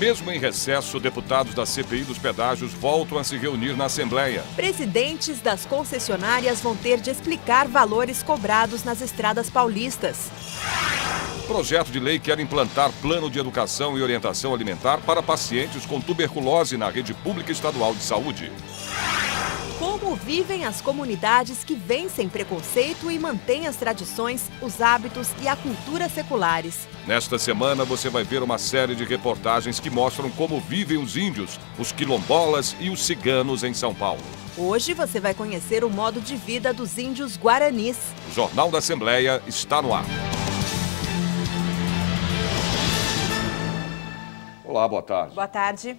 Mesmo em recesso, deputados da CPI dos pedágios voltam a se reunir na Assembleia. Presidentes das concessionárias vão ter de explicar valores cobrados nas estradas paulistas. Projeto de lei quer implantar plano de educação e orientação alimentar para pacientes com tuberculose na rede pública estadual de saúde. Como vivem as comunidades que vencem preconceito e mantêm as tradições, os hábitos e a cultura seculares. Nesta semana você vai ver uma série de reportagens que mostram como vivem os índios, os quilombolas e os ciganos em São Paulo. Hoje você vai conhecer o modo de vida dos índios guaranis. O Jornal da Assembleia está no ar. Olá, boa tarde. Boa tarde.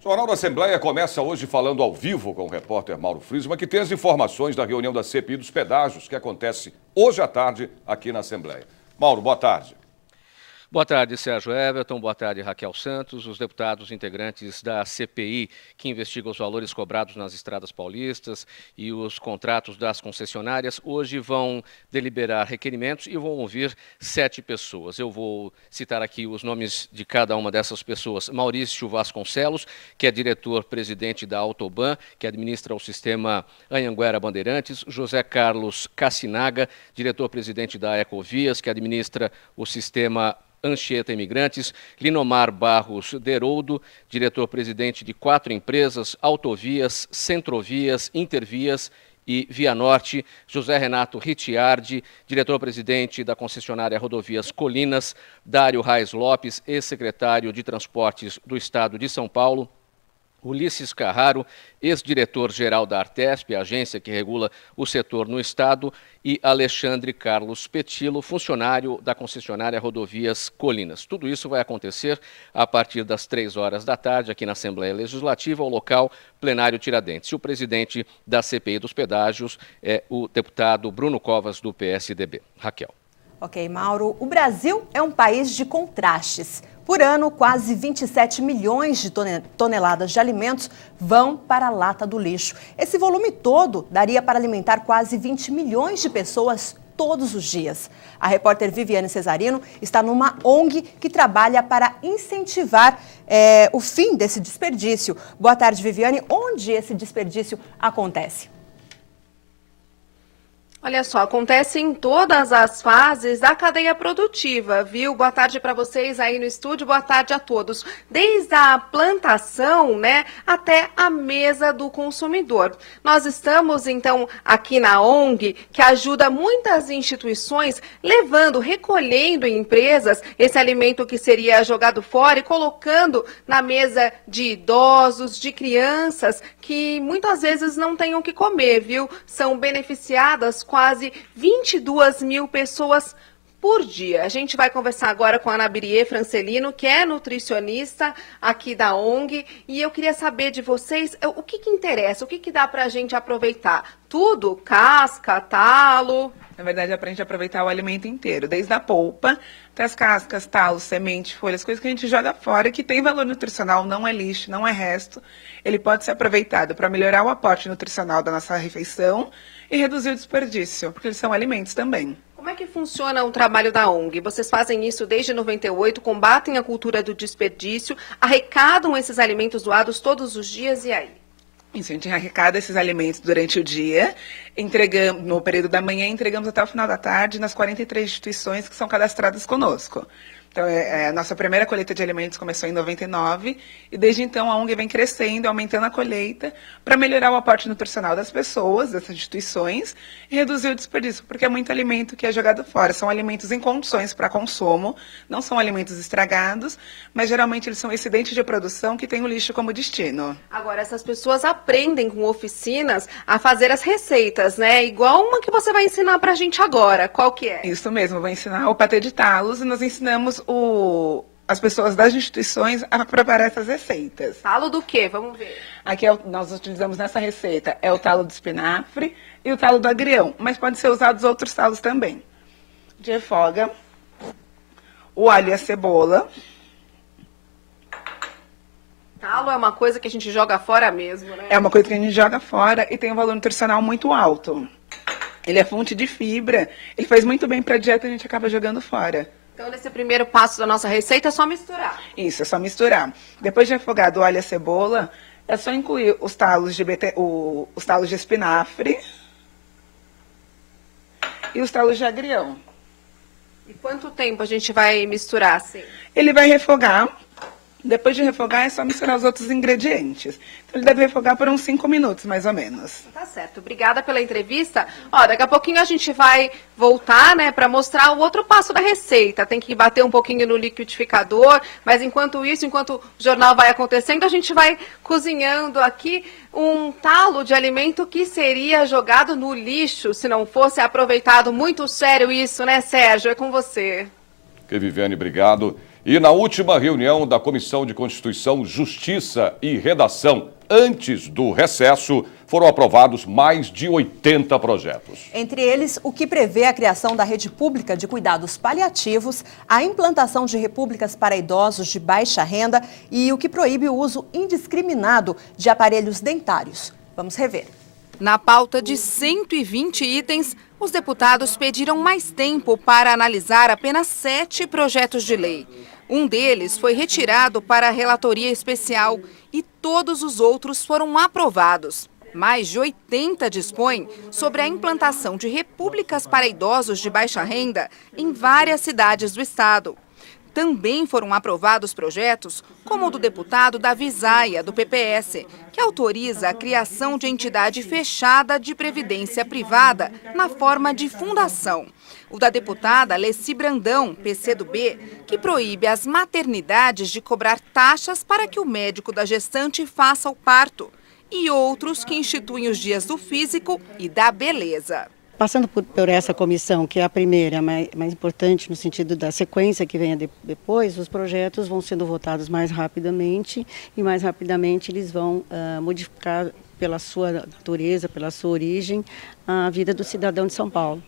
O Jornal da Assembleia começa hoje falando ao vivo com o repórter Mauro Friesman, que tem as informações da reunião da CPI dos pedágios, que acontece hoje à tarde aqui na Assembleia. Mauro, boa tarde. Boa tarde, Sérgio Everton. Boa tarde, Raquel Santos. Os deputados integrantes da CPI, que investiga os valores cobrados nas estradas paulistas e os contratos das concessionárias, hoje vão deliberar requerimentos e vão ouvir 7 pessoas. Eu vou citar aqui os nomes de cada uma dessas pessoas. Maurício Vasconcelos, que é diretor-presidente da Autoban, que administra o sistema Anhanguera Bandeirantes. José Carlos Cassinaga, diretor-presidente da Ecovias, que administra o sistema Anchieta Imigrantes. Linomar Barros Deroldo, diretor-presidente de 4 empresas, Autovias, Centrovias, Intervias e Via Norte. José Renato Ricciardi, diretor-presidente da concessionária Rodovias Colinas. Dário Reis Lopes, ex-secretário de Transportes do Estado de São Paulo. Ulisses Carraro, ex-diretor-geral da Artesp, a agência que regula o setor no Estado, e Alexandre Carlos Petilo, funcionário da concessionária Rodovias Colinas. Tudo isso vai acontecer a partir das 3 horas da tarde, aqui na Assembleia Legislativa, ao local Plenário Tiradentes. E o presidente da CPI dos pedágios é o deputado Bruno Covas, do PSDB. Raquel. Ok, Mauro. O Brasil é um país de contrastes. Por ano, quase 27 milhões de toneladas de alimentos vão para a lata do lixo. Esse volume todo daria para alimentar quase 20 milhões de pessoas todos os dias. A repórter Viviane Cesarino está numa ONG que trabalha para incentivar o fim desse desperdício. Boa tarde, Viviane. Onde esse desperdício acontece? Olha só, acontece em todas as fases da cadeia produtiva, viu? Boa tarde para vocês aí no estúdio, boa tarde a todos. Desde a plantação, né, até a mesa do consumidor. Nós estamos, então, aqui na ONG, que ajuda muitas instituições, recolhendo em empresas esse alimento que seria jogado fora e colocando na mesa de idosos, de crianças, que muitas vezes não têm o que comer, viu? São beneficiadas quase 22 mil pessoas por dia. A gente vai conversar agora com a Ana Birie Francelino, que é nutricionista aqui da ONG, e eu queria saber de vocês o que interessa, o que dá para a gente aproveitar? Tudo? Casca, talo? Na verdade, é para a gente aproveitar o alimento inteiro, desde a polpa até as cascas, talos, semente, folhas, coisas que a gente joga fora, que tem valor nutricional, não é lixo, não é resto. Ele pode ser aproveitado para melhorar o aporte nutricional da nossa refeição e reduzir o desperdício, porque eles são alimentos também. Como é que funciona o trabalho da ONG? Vocês fazem isso desde 98, combatem a cultura do desperdício, arrecadam esses alimentos doados todos os dias, e aí? Isso, a gente arrecada esses alimentos durante o dia, entregamos no período da manhã, entregamos até o final da tarde nas 43 instituições que são cadastradas conosco. Então, a nossa primeira colheita de alimentos começou em 99 e desde então a ONG vem crescendo, aumentando a colheita para melhorar o aporte nutricional das pessoas, dessas instituições e reduzir o desperdício, porque é muito alimento que é jogado fora. São alimentos em condições para consumo, não são alimentos estragados, mas geralmente eles são excedentes de produção que tem o lixo como destino. Agora, essas pessoas aprendem com oficinas a fazer as receitas, né? Igual uma que você vai ensinar para a gente agora. Qual que é? Isso mesmo, eu vou ensinar o patê de talos e nós ensinamos as pessoas das instituições a preparar essas receitas. Talo do quê? Vamos ver. Aqui nós utilizamos nessa receita o talo do espinafre e o talo do agrião, mas pode ser usados outros talos também. De refoga, o alho e a cebola. Talo é uma coisa que a gente joga fora mesmo, né? É uma coisa que a gente joga fora e tem um valor nutricional muito alto. Ele é fonte de fibra, ele faz muito bem para a dieta e a gente acaba jogando fora. Então, nesse primeiro passo da nossa receita, é só misturar. Isso, é só misturar. Depois de refogado o alho e a cebola, é só incluir os talos de espinafre e os talos de agrião. E quanto tempo a gente vai misturar assim? Ele vai refogar. Depois de refogar, é só misturar os outros ingredientes. Então, ele deve refogar por uns 5 minutos, mais ou menos. Tá certo. Obrigada pela entrevista. Ó, daqui a pouquinho a gente vai voltar, né, para mostrar o outro passo da receita. Tem que bater um pouquinho no liquidificador, mas enquanto isso, enquanto o jornal vai acontecendo, a gente vai cozinhando aqui um talo de alimento que seria jogado no lixo se não fosse aproveitado. Muito sério isso, né, Sérgio? É com você. Viviane, obrigado. E na última reunião da Comissão de Constituição, Justiça e Redação, antes do recesso, foram aprovados mais de 80 projetos. Entre eles, o que prevê a criação da rede pública de cuidados paliativos, a implantação de repúblicas para idosos de baixa renda e o que proíbe o uso indiscriminado de aparelhos dentários. Vamos rever. Na pauta de 120 itens, os deputados pediram mais tempo para analisar apenas 7 projetos de lei. Um deles foi retirado para a relatoria especial e todos os outros foram aprovados. Mais de 80 dispõem sobre a implantação de repúblicas para idosos de baixa renda em várias cidades do estado. Também foram aprovados projetos como o do deputado Davi Zaia, do PPS, que autoriza a criação de entidade fechada de previdência privada na forma de fundação. O da deputada Leci Brandão, PCdoB, que proíbe as maternidades de cobrar taxas para que o médico da gestante faça o parto. E outros que instituem os dias do físico e da beleza. Passando por essa comissão, que é a primeira, mais importante no sentido da sequência que venha depois, os projetos vão sendo votados mais rapidamente e mais rapidamente eles vão modificar pela sua natureza, pela sua origem, a vida do cidadão de São Paulo.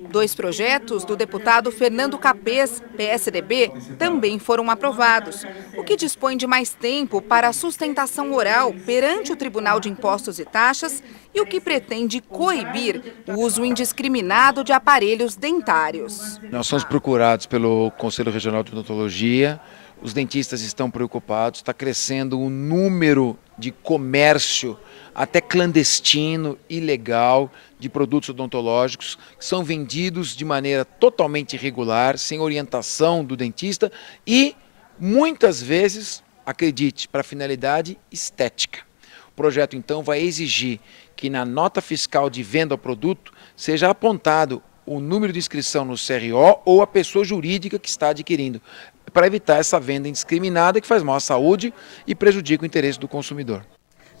2 projetos do deputado Fernando Capês, PSDB, também foram aprovados, o que dispõe de mais tempo para a sustentação oral perante o Tribunal de Impostos e Taxas e o que pretende coibir o uso indiscriminado de aparelhos dentários. Nós somos procurados pelo Conselho Regional de Odontologia, os dentistas estão preocupados, está crescendo o número de comércio até clandestino, ilegal, de produtos odontológicos que são vendidos de maneira totalmente irregular, sem orientação do dentista e, muitas vezes, acredite, para finalidade estética. O projeto, então, vai exigir que na nota fiscal de venda ao produto seja apontado o número de inscrição no CRO ou a pessoa jurídica que está adquirindo, para evitar essa venda indiscriminada que faz mal à saúde e prejudica o interesse do consumidor.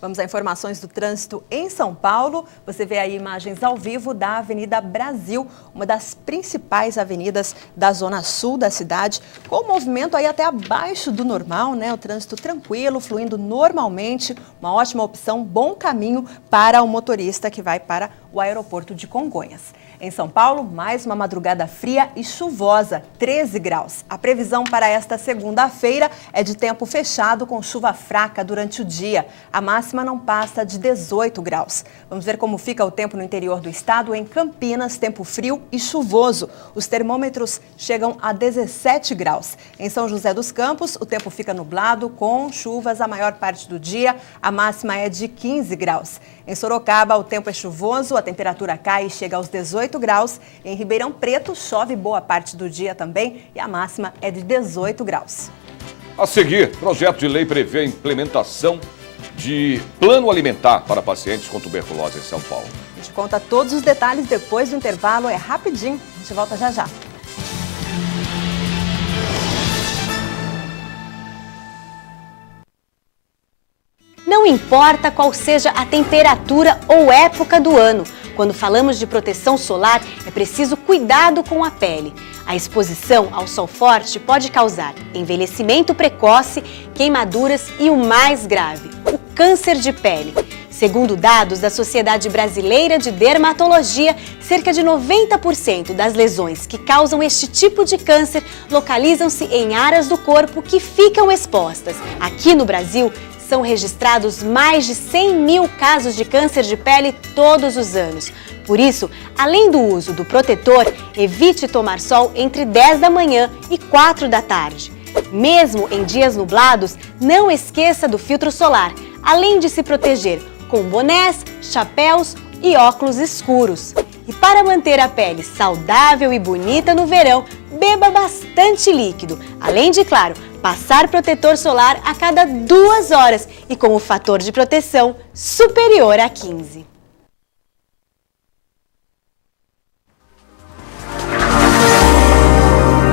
Vamos a informações do trânsito em São Paulo. Você vê aí imagens ao vivo da Avenida Brasil, uma das principais avenidas da zona sul da cidade, com o movimento aí até abaixo do normal, né? O trânsito tranquilo, fluindo normalmente, uma ótima opção, bom caminho para o motorista que vai para o aeroporto de Congonhas. Em São Paulo, mais uma madrugada fria e chuvosa, 13 graus. A previsão para esta segunda-feira é de tempo fechado com chuva fraca durante o dia. A máxima não passa de 18 graus. Vamos ver como fica o tempo no interior do estado. Em Campinas, tempo frio e chuvoso. Os termômetros chegam a 17 graus. Em São José dos Campos, o tempo fica nublado com chuvas a maior parte do dia. A máxima é de 15 graus. Em Sorocaba, o tempo é chuvoso, a temperatura cai e chega aos 18 graus. Em Ribeirão Preto, chove boa parte do dia também e a máxima é de 18 graus. A seguir, projeto de lei prevê a implementação de plano alimentar para pacientes com tuberculose em São Paulo. A gente conta todos os detalhes depois do intervalo, é rapidinho. A gente volta já já. Não importa qual seja a temperatura ou época do ano, quando falamos de proteção solar, é preciso cuidado com a pele. A exposição ao sol forte pode causar envelhecimento precoce, queimaduras e o mais grave, o câncer de pele. Segundo dados da Sociedade Brasileira de Dermatologia, cerca de 90% das lesões que causam este tipo de câncer localizam-se em áreas do corpo que ficam expostas. Aqui no Brasil, são registrados mais de 100 mil casos de câncer de pele todos os anos. Por isso, além do uso do protetor, evite tomar sol entre 10 da manhã e 4 da tarde. Mesmo em dias nublados, não esqueça do filtro solar, além de se proteger com bonés, chapéus e óculos escuros. E para manter a pele saudável e bonita no verão, beba bastante líquido, além de, claro, passar protetor solar a cada 2 horas e com o fator de proteção superior a 15.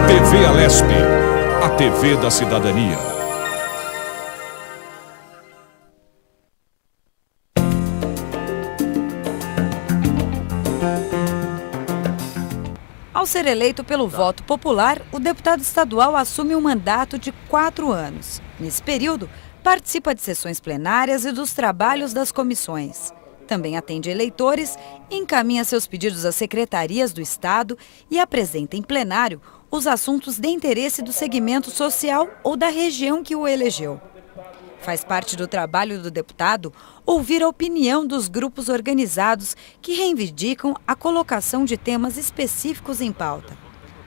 TV Alesp, a TV da cidadania. Ao ser eleito pelo voto popular, o deputado estadual assume um mandato de 4 anos. Nesse período, participa de sessões plenárias e dos trabalhos das comissões. Também atende eleitores, encaminha seus pedidos às secretarias do Estado e apresenta em plenário os assuntos de interesse do segmento social ou da região que o elegeu. Faz parte do trabalho do deputado ouvir a opinião dos grupos organizados que reivindicam a colocação de temas específicos em pauta.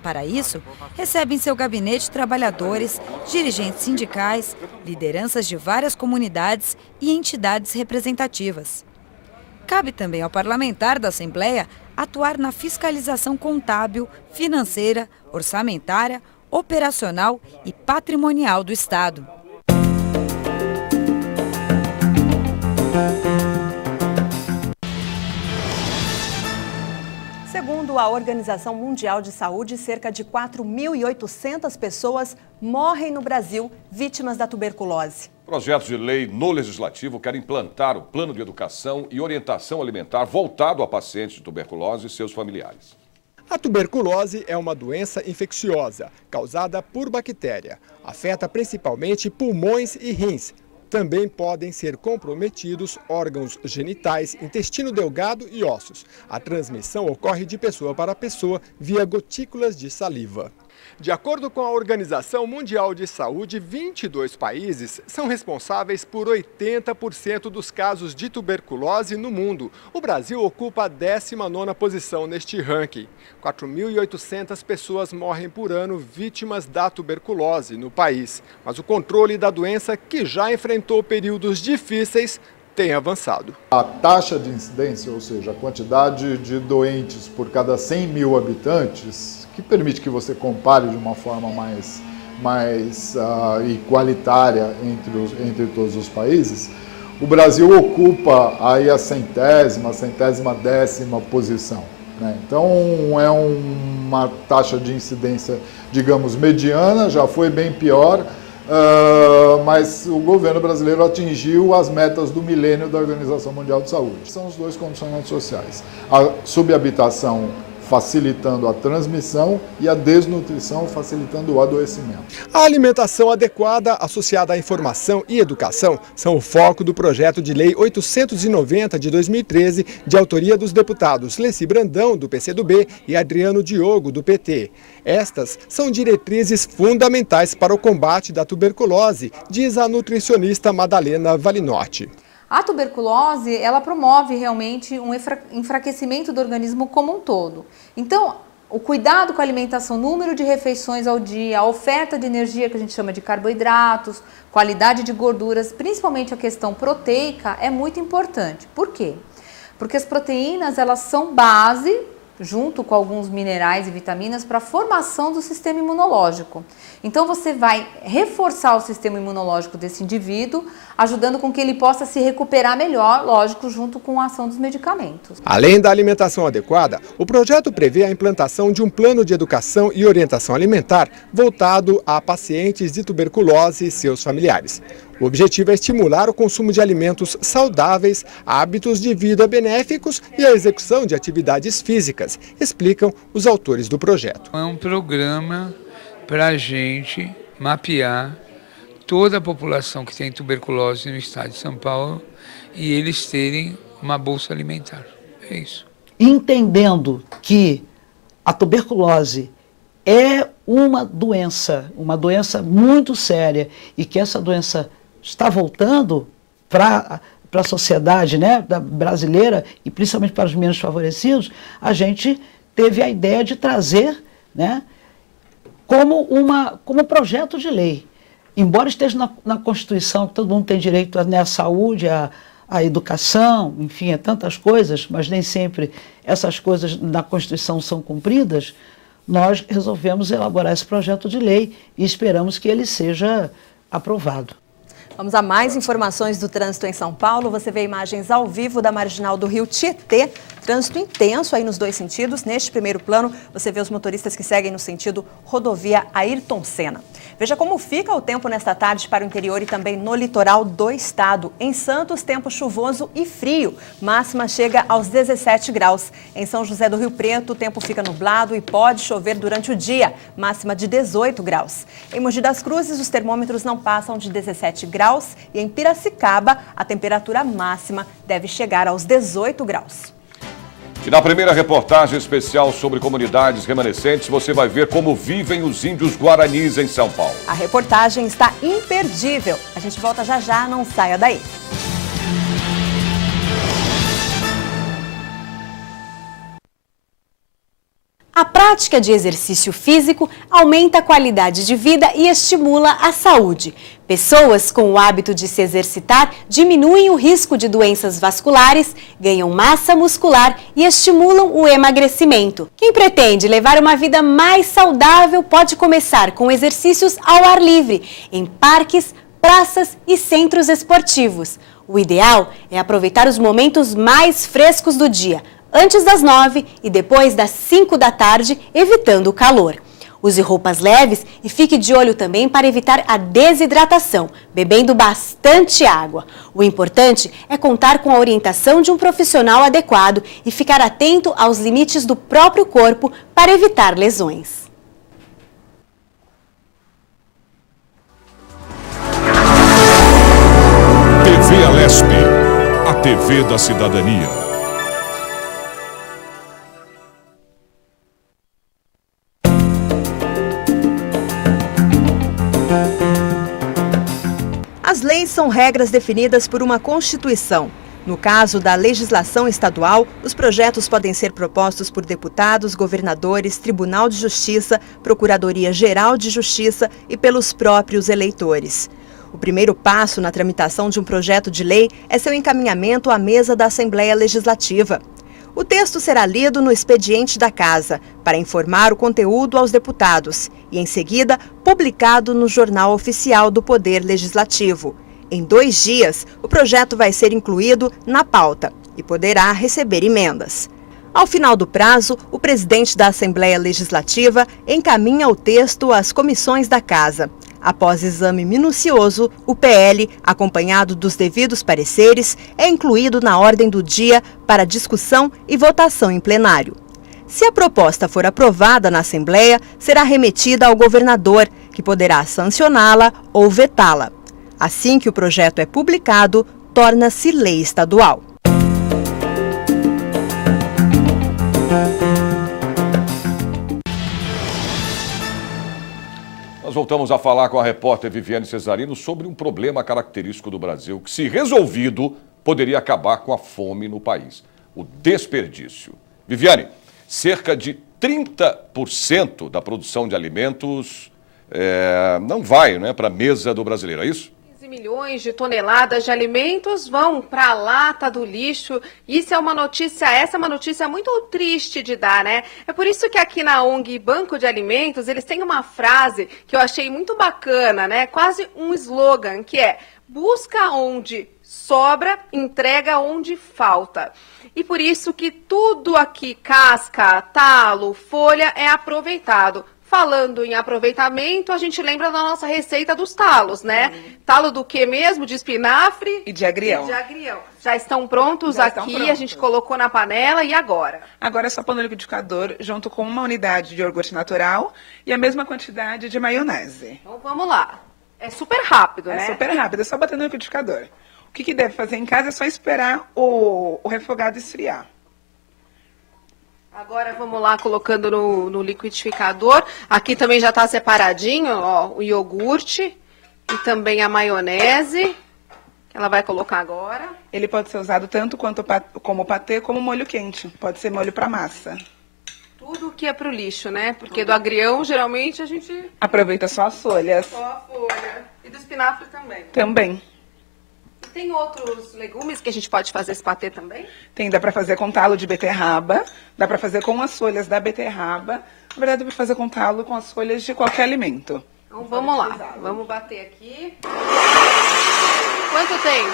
Para isso, recebe em seu gabinete trabalhadores, dirigentes sindicais, lideranças de várias comunidades e entidades representativas. Cabe também ao parlamentar da Assembleia atuar na fiscalização contábil, financeira, orçamentária, operacional e patrimonial do Estado. Segundo a Organização Mundial de Saúde, cerca de 4.800 pessoas morrem no Brasil vítimas da tuberculose. Projetos de lei no Legislativo querem implantar o plano de educação e orientação alimentar voltado a pacientes de tuberculose e seus familiares. A tuberculose é uma doença infecciosa causada por bactéria. Afeta principalmente pulmões e rins. Também podem ser comprometidos órgãos genitais, intestino delgado e ossos. A transmissão ocorre de pessoa para pessoa via gotículas de saliva. De acordo com a Organização Mundial de Saúde, 22 países são responsáveis por 80% dos casos de tuberculose no mundo. O Brasil ocupa a 19ª posição neste ranking. 4.800 pessoas morrem por ano vítimas da tuberculose no país. Mas o controle da doença, que já enfrentou períodos difíceis, tem avançado. A taxa de incidência, ou seja, a quantidade de doentes por cada 100 mil habitantes, que permite que você compare de uma forma mais igualitária entre todos os países, o Brasil ocupa aí a 110ª posição. Né? Então é uma taxa de incidência, digamos, mediana, já foi bem pior, mas o governo brasileiro atingiu as metas do milênio da Organização Mundial de Saúde. São os dois condicionantes sociais. A subhabitação facilitando a transmissão e a desnutrição facilitando o adoecimento. A alimentação adequada, associada à informação e educação, são o foco do projeto de lei 890 de 2013, de autoria dos deputados Leci Brandão, do PCdoB, e Adriano Diogo, do PT. Estas são diretrizes fundamentais para o combate da tuberculose, diz a nutricionista Madalena Valinotti. A tuberculose, ela promove realmente um enfraquecimento do organismo como um todo. Então, o cuidado com a alimentação, número de refeições ao dia, a oferta de energia, que a gente chama de carboidratos, qualidade de gorduras, principalmente a questão proteica, é muito importante. Por quê? Porque as proteínas, elas são base, junto com alguns minerais e vitaminas, para a formação do sistema imunológico. Então você vai reforçar o sistema imunológico desse indivíduo, ajudando com que ele possa se recuperar melhor, lógico, junto com a ação dos medicamentos. Além da alimentação adequada, o projeto prevê a implantação de um plano de educação e orientação alimentar voltado a pacientes de tuberculose e seus familiares. O objetivo é estimular o consumo de alimentos saudáveis, hábitos de vida benéficos e a execução de atividades físicas, explicam os autores do projeto. É um programa para a gente mapear toda a população que tem tuberculose no estado de São Paulo e eles terem uma bolsa alimentar. É isso. Entendendo que a tuberculose é uma doença muito séria e que essa doença está voltando para a sociedade, né, brasileira e principalmente para os menos favorecidos, a gente teve a ideia de trazer, né, como projeto de lei. Embora esteja na Constituição, que todo mundo tem direito à saúde, à educação, enfim, a tantas coisas, mas nem sempre essas coisas na Constituição são cumpridas, nós resolvemos elaborar esse projeto de lei e esperamos que ele seja aprovado. Vamos a mais informações do trânsito em São Paulo. Você vê imagens ao vivo da marginal do Rio Tietê. Trânsito intenso aí nos dois sentidos. Neste primeiro plano, você vê os motoristas que seguem no sentido rodovia Ayrton Senna. Veja como fica o tempo nesta tarde para o interior e também no litoral do estado. Em Santos, tempo chuvoso e frio. Máxima chega aos 17 graus. Em São José do Rio Preto, o tempo fica nublado e pode chover durante o dia. Máxima de 18 graus. Em Mogi das Cruzes, os termômetros não passam de 17 graus. E em Piracicaba, a temperatura máxima deve chegar aos 18 graus. E na primeira reportagem especial sobre comunidades remanescentes, você vai ver como vivem os índios guaranis em São Paulo. A reportagem está imperdível. A gente volta já já, não saia daí. A prática de exercício físico aumenta a qualidade de vida e estimula a saúde. Pessoas com o hábito de se exercitar diminuem o risco de doenças vasculares, ganham massa muscular e estimulam o emagrecimento. Quem pretende levar uma vida mais saudável pode começar com exercícios ao ar livre, em parques, praças e centros esportivos. O ideal é aproveitar os momentos mais frescos do dia, antes das 9 e depois das 5 da tarde, evitando o calor. Use roupas leves e fique de olho também para evitar a desidratação, bebendo bastante água. O importante é contar com a orientação de um profissional adequado e ficar atento aos limites do próprio corpo para evitar lesões. TV Alesp, a TV da cidadania. As leis são regras definidas por uma Constituição. No caso da legislação estadual, os projetos podem ser propostos por deputados, governadores, Tribunal de Justiça, Procuradoria-Geral de Justiça e pelos próprios eleitores. O primeiro passo na tramitação de um projeto de lei é seu encaminhamento à mesa da Assembleia Legislativa. O texto será lido no expediente da Casa, para informar o conteúdo aos deputados, e em seguida publicado no Jornal Oficial do Poder Legislativo. Em 2 dias, o projeto vai ser incluído na pauta e poderá receber emendas. Ao final do prazo, o presidente da Assembleia Legislativa encaminha o texto às comissões da Casa. Após exame minucioso, o PL, acompanhado dos devidos pareceres, é incluído na ordem do dia para discussão e votação em plenário. Se a proposta for aprovada na Assembleia, será remetida ao governador, que poderá sancioná-la ou vetá-la. Assim que o projeto é publicado, torna-se lei estadual. Nós voltamos a falar com a repórter Viviane Cesarino sobre um problema característico do Brasil que, se resolvido, poderia acabar com a fome no país: o desperdício. Viviane, cerca de 30% da produção de alimentos não vai, para a mesa do brasileiro, é isso? 15 milhões de toneladas de alimentos vão para a lata do lixo. Isso é uma notícia, essa é uma notícia muito triste de dar, né? É por isso que aqui na ONG Banco de Alimentos, eles têm uma frase que eu achei muito bacana, né? Quase um slogan, que é: busca onde sobra, entrega onde falta. E por isso que tudo aqui, casca, talo, folha, é aproveitado. Falando em aproveitamento, a gente lembra da nossa receita dos talos, né? Talo do que mesmo? De espinafre? E de agrião. Já estão prontos aqui, a gente colocou na panela, e agora? Agora é só pôr no liquidificador, junto com uma unidade de iogurte natural e a mesma quantidade de maionese. Então vamos lá. É super rápido, né? É super rápido, é só bater no liquidificador. O que deve fazer em casa é só esperar o refogado esfriar. Agora vamos lá colocando no liquidificador. Aqui também já está separadinho, ó, o iogurte. E também a maionese, que ela vai colocar agora. Ele pode ser usado tanto como patê, como molho quente. Pode ser molho para massa. Tudo que é pro lixo, né? Porque do agrião, geralmente, a gente... Aproveita só as folhas. Só a folha. E do espinafre também. Também. E tem outros legumes que a gente pode fazer esse patê também? Tem, dá para fazer com talo de beterraba, dá para fazer com as folhas da beterraba. Na verdade, dá para fazer com talo com as folhas de qualquer alimento. Então vamos lá, vamos bater aqui. Quanto tempo?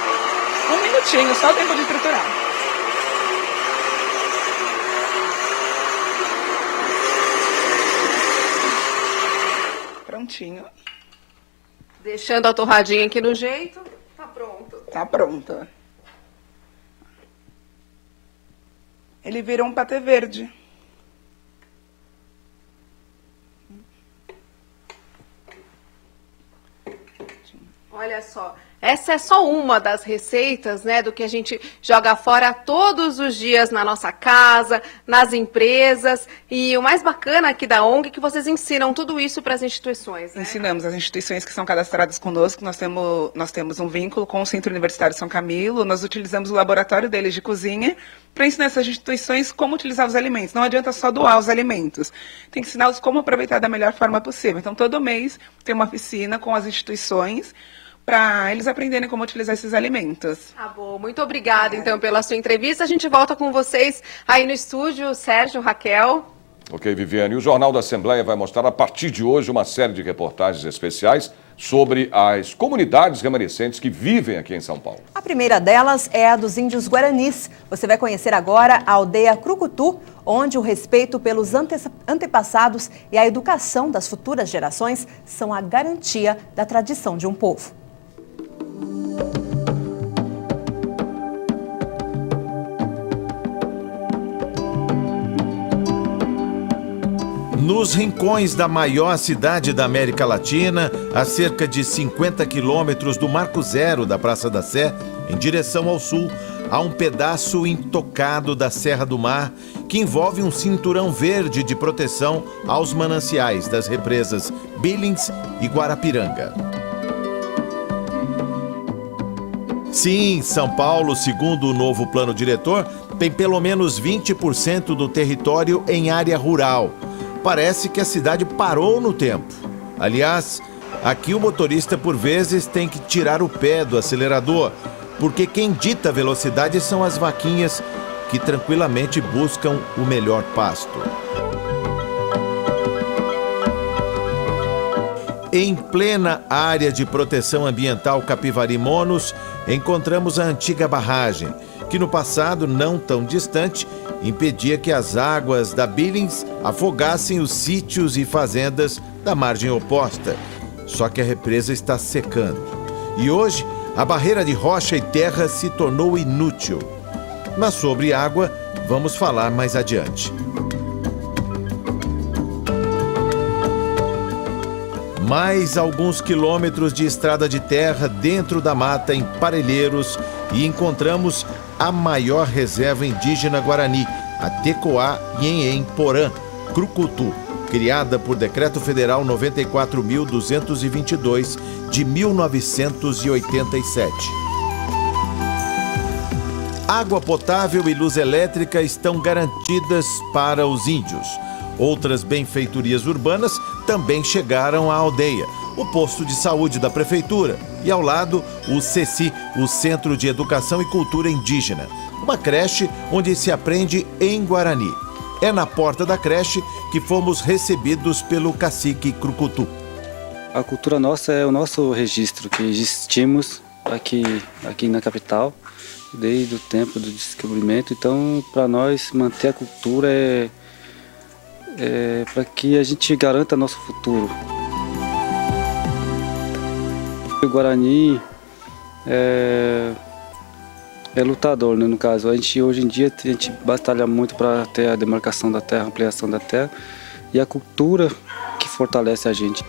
1 minutinho, só o tempo de triturar. Prontinho. Deixando a torradinha aqui no jeito, tá pronto. Tá pronto. Ele virou um patê verde. Olha só, essa é só uma das receitas, né, do que a gente joga fora todos os dias na nossa casa, nas empresas. E o mais bacana aqui da ONG é que vocês ensinam tudo isso para as instituições, né? Ensinamos as instituições que são cadastradas conosco. Nós temos um vínculo com o Centro Universitário São Camilo. Nós utilizamos o laboratório deles de cozinha para ensinar essas instituições como utilizar os alimentos. Não adianta só doar os alimentos. Tem que ensiná-los como aproveitar da melhor forma possível. Então, todo mês tem uma oficina com as instituições para eles aprenderem como utilizar esses alimentos. Tá bom, muito obrigada então pela sua entrevista. A gente volta com vocês aí no estúdio, Sérgio, Raquel. Ok, Viviane. O Jornal da Assembleia vai mostrar a partir de hoje uma série de reportagens especiais sobre as comunidades remanescentes que vivem aqui em São Paulo. A primeira delas é a dos índios guaranis. Você vai conhecer agora a aldeia Crucutu, onde o respeito pelos antepassados e a educação das futuras gerações são a garantia da tradição de um povo. Nos rincões da maior cidade da América Latina, a cerca de 50 quilômetros do Marco Zero da Praça da Sé, em direção ao sul, há um pedaço intocado da Serra do Mar que envolve um cinturão verde de proteção aos mananciais das represas Billings e Guarapiranga. Sim, São Paulo, segundo o novo plano diretor, tem pelo menos 20% do território em área rural. Parece que a cidade parou no tempo. Aliás, aqui o motorista por vezes tem que tirar o pé do acelerador, porque quem dita a velocidade são as vaquinhas que tranquilamente buscam o melhor pasto. Em plena área de proteção ambiental Capivari Monos, encontramos a antiga barragem, que no passado não tão distante impedia que as águas da Billings afogassem os sítios e fazendas da margem oposta. Só que a represa está secando. E hoje, a barreira de rocha e terra se tornou inútil. Mas sobre água, vamos falar mais adiante. Mais alguns quilômetros de estrada de terra dentro da mata em Parelheiros e encontramos a maior reserva indígena guarani, a Tecoá Nhenhen Porã, Crucutu, criada por Decreto Federal 94.222 de 1987. Água potável e luz elétrica estão garantidas para os índios. Outras benfeitorias urbanas também chegaram à aldeia. O posto de saúde da prefeitura e, ao lado, o CECI, o Centro de Educação e Cultura Indígena. Uma creche onde se aprende em Guarani. É na porta da creche que fomos recebidos pelo cacique Crucutu. A cultura nossa é o nosso registro, que existimos aqui na capital, desde o tempo do descobrimento. Então, para nós, manter a cultura é para que a gente garanta nosso futuro. O Guarani é lutador, né, no caso. Hoje em dia, a gente batalha muito para ter a demarcação da terra, a ampliação da terra, e a cultura que fortalece a gente.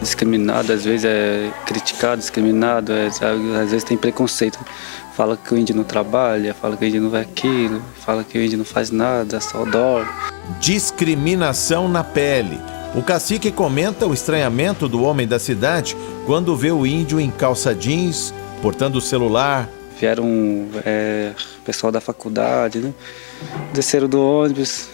Discriminado, às vezes é criticado, discriminado, às vezes tem preconceito. Fala que o índio não trabalha, fala que o índio não vai aquilo, fala que o índio não faz nada, só dorme. Discriminação na pele. O cacique comenta o estranhamento do homem da cidade quando vê o índio em calça jeans, portando o celular. Vieram pessoal da faculdade, né? Desceram do ônibus,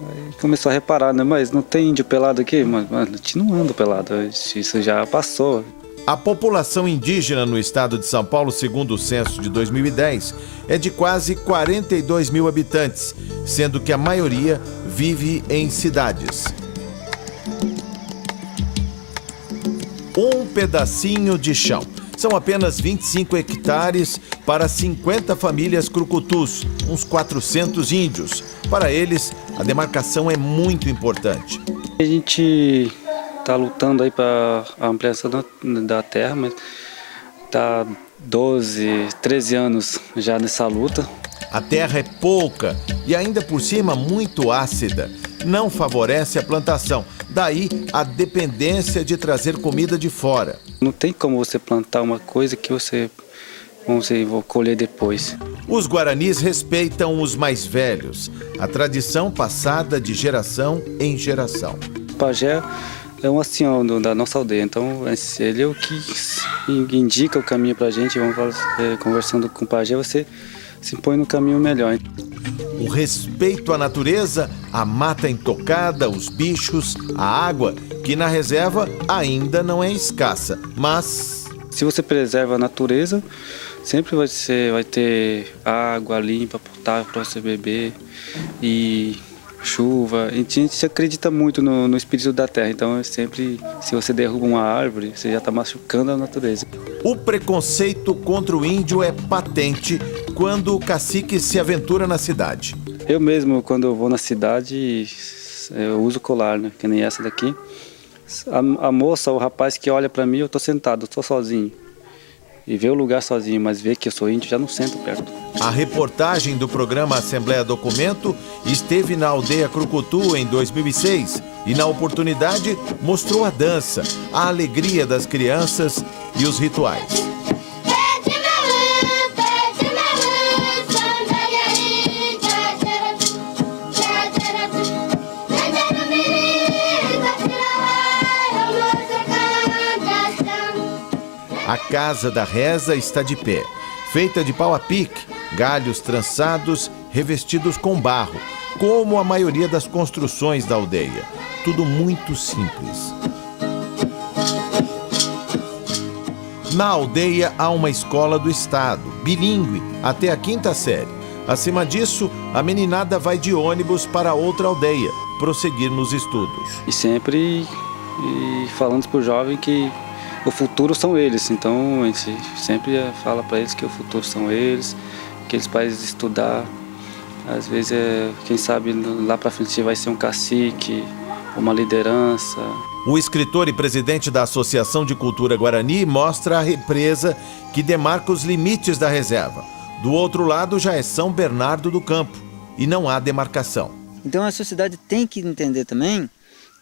aí começou a reparar, né? Mas não tem índio pelado aqui? Mano, a gente não anda pelado, isso já passou. A população indígena no estado de São Paulo, segundo o censo de 2010, é de quase 42 mil habitantes, sendo que a maioria vive em cidades. Um pedacinho de chão. São apenas 25 hectares para 50 famílias crucutus, uns 400 índios. Para eles, a demarcação é muito importante. A gente está lutando aí para a ampliação da terra, mas está 12, 13 anos já nessa luta. A terra é pouca e ainda por cima muito ácida. Não favorece a plantação. Daí a dependência de trazer comida de fora. Não tem como você plantar uma coisa que você vou colher depois. Os guaranis respeitam os mais velhos. A tradição passada de geração em geração. O pajé é um ancião da nossa aldeia, então ele é o que indica o caminho para a gente. Vamos conversando com o pajé, você se põe no caminho melhor. O respeito à natureza, a mata intocada, os bichos, a água, que na reserva ainda não é escassa, mas... Se você preserva a natureza, sempre vai ter água limpa, potável para você beber e chuva. A gente acredita muito no espírito da terra, então sempre, se você derruba uma árvore, você já está machucando a natureza. O preconceito contra o índio é patente quando o cacique se aventura na cidade. Eu mesmo, quando eu vou na cidade, eu uso colar, né? Que nem essa daqui. A moça, o rapaz que olha para mim, eu estou sentado, estou sozinho. E vê o lugar sozinho, mas vê que eu sou índio, já não sento perto. A reportagem do programa Assembleia Documento esteve na aldeia Crucutu em 2006 e, na oportunidade, mostrou a dança, a alegria das crianças e os rituais. A Casa da Reza está de pé, feita de pau a pique, galhos trançados, revestidos com barro, como a maioria das construções da aldeia. Tudo muito simples. Na aldeia há uma escola do estado, bilíngue, até a 5ª série. Acima disso, a meninada vai de ônibus para outra aldeia, prosseguir nos estudos. E sempre falando para o jovem que o futuro são eles, então a gente sempre fala para eles que o futuro são eles, que eles podem estudar. Às vezes, quem sabe lá para frente vai ser um cacique, uma liderança. O escritor e presidente da Associação de Cultura Guarani mostra a represa que demarca os limites da reserva. Do outro lado já é São Bernardo do Campo e não há demarcação. Então a sociedade tem que entender também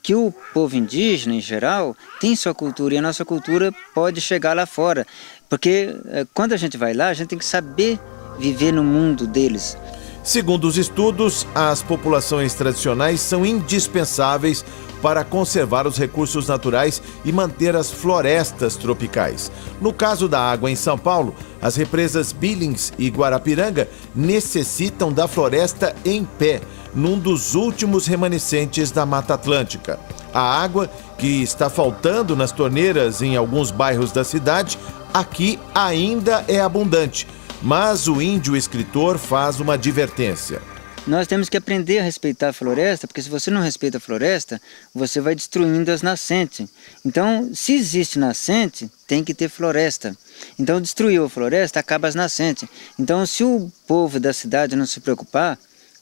que o povo indígena, em geral, tem sua cultura e a nossa cultura pode chegar lá fora. Porque quando a gente vai lá, a gente tem que saber viver no mundo deles. Segundo os estudos, as populações tradicionais são indispensáveis para conservar os recursos naturais e manter as florestas tropicais. No caso da água em São Paulo, as represas Billings e Guarapiranga necessitam da floresta em pé, num dos últimos remanescentes da Mata Atlântica. A água, que está faltando nas torneiras em alguns bairros da cidade, aqui ainda é abundante. Mas o índio escritor faz uma advertência. Nós temos que aprender a respeitar a floresta, porque se você não respeita a floresta, você vai destruindo as nascentes. Então, se existe nascente, tem que ter floresta. Então, destruiu a floresta, acaba as nascentes. Então, se o povo da cidade não se preocupar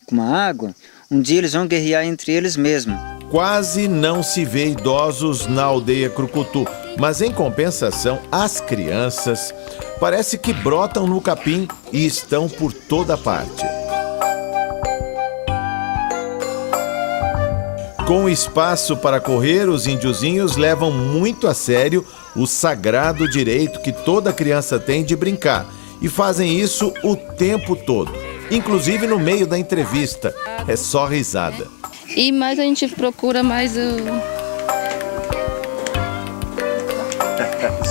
com a água, um dia eles vão guerrear entre eles mesmos. Quase não se vê idosos na aldeia Crucutu, mas em compensação, as crianças parece que brotam no capim e estão por toda parte. Com espaço para correr, os índiozinhos levam muito a sério o sagrado direito que toda criança tem de brincar e fazem isso o tempo todo, inclusive no meio da entrevista. É só risada. E mais a gente procura mais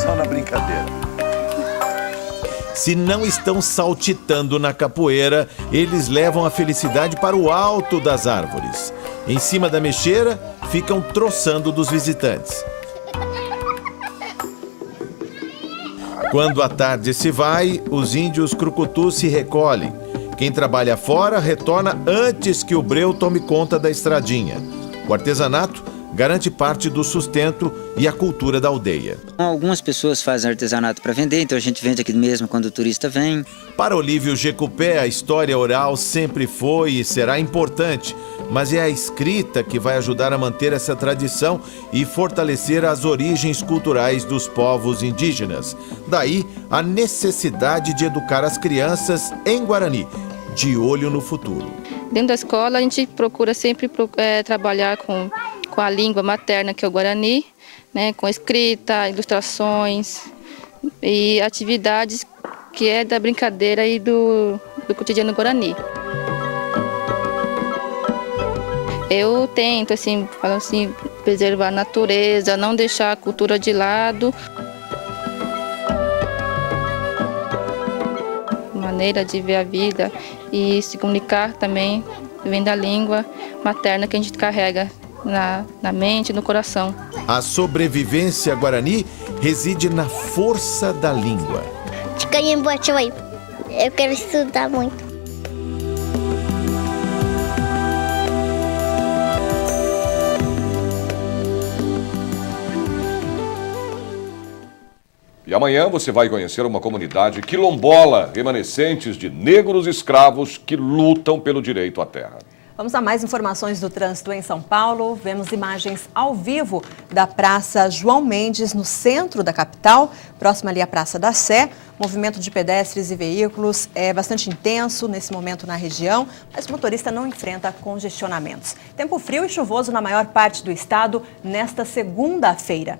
só na brincadeira. Se não estão saltitando na capoeira, eles levam a felicidade para o alto das árvores. Em cima da mexeira, ficam troçando dos visitantes. Quando a tarde se vai, os índios crucutus se recolhem. Quem trabalha fora retorna antes que o breu tome conta da estradinha. O artesanato garante parte do sustento e a cultura da aldeia. Algumas pessoas fazem artesanato para vender, então a gente vende aqui mesmo quando o turista vem. Para Olívio Gecupé, a história oral sempre foi e será importante, mas é a escrita que vai ajudar a manter essa tradição e fortalecer as origens culturais dos povos indígenas. Daí, a necessidade de educar as crianças em Guarani, de olho no futuro. Dentro da escola, a gente procura sempre trabalhar com a língua materna, que é o Guarani, né, com escrita, ilustrações e atividades que é da brincadeira e do cotidiano Guarani. Eu tento, preservar a natureza, não deixar a cultura de lado. Maneira de ver a vida e se comunicar também vem da língua materna que a gente carrega na mente e no coração. A sobrevivência guarani reside na força da língua. Eu quero estudar muito. E amanhã você vai conhecer uma comunidade quilombola, remanescentes de negros escravos que lutam pelo direito à terra. Vamos a mais informações do trânsito em São Paulo. Vemos imagens ao vivo da Praça João Mendes, no centro da capital, próximo ali à Praça da Sé. O movimento de pedestres e veículos é bastante intenso nesse momento na região, mas o motorista não enfrenta congestionamentos. Tempo frio e chuvoso na maior parte do estado nesta segunda-feira.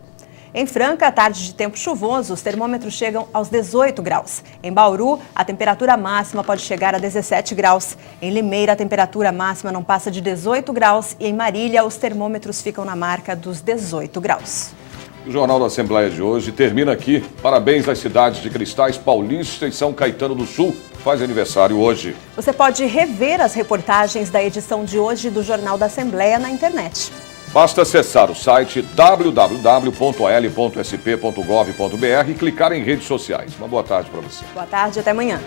Em Franca, tarde de tempo chuvoso, os termômetros chegam aos 18 graus. Em Bauru, a temperatura máxima pode chegar a 17 graus. Em Limeira, a temperatura máxima não passa de 18 graus. E em Marília, os termômetros ficam na marca dos 18 graus. O Jornal da Assembleia de hoje termina aqui. Parabéns às cidades de Cristais Paulista e São Caetano do Sul. Faz aniversário hoje. Você pode rever as reportagens da edição de hoje do Jornal da Assembleia na internet. Basta acessar o site www.al.sp.gov.br e clicar em redes sociais. Uma boa tarde para você. Boa tarde, até amanhã.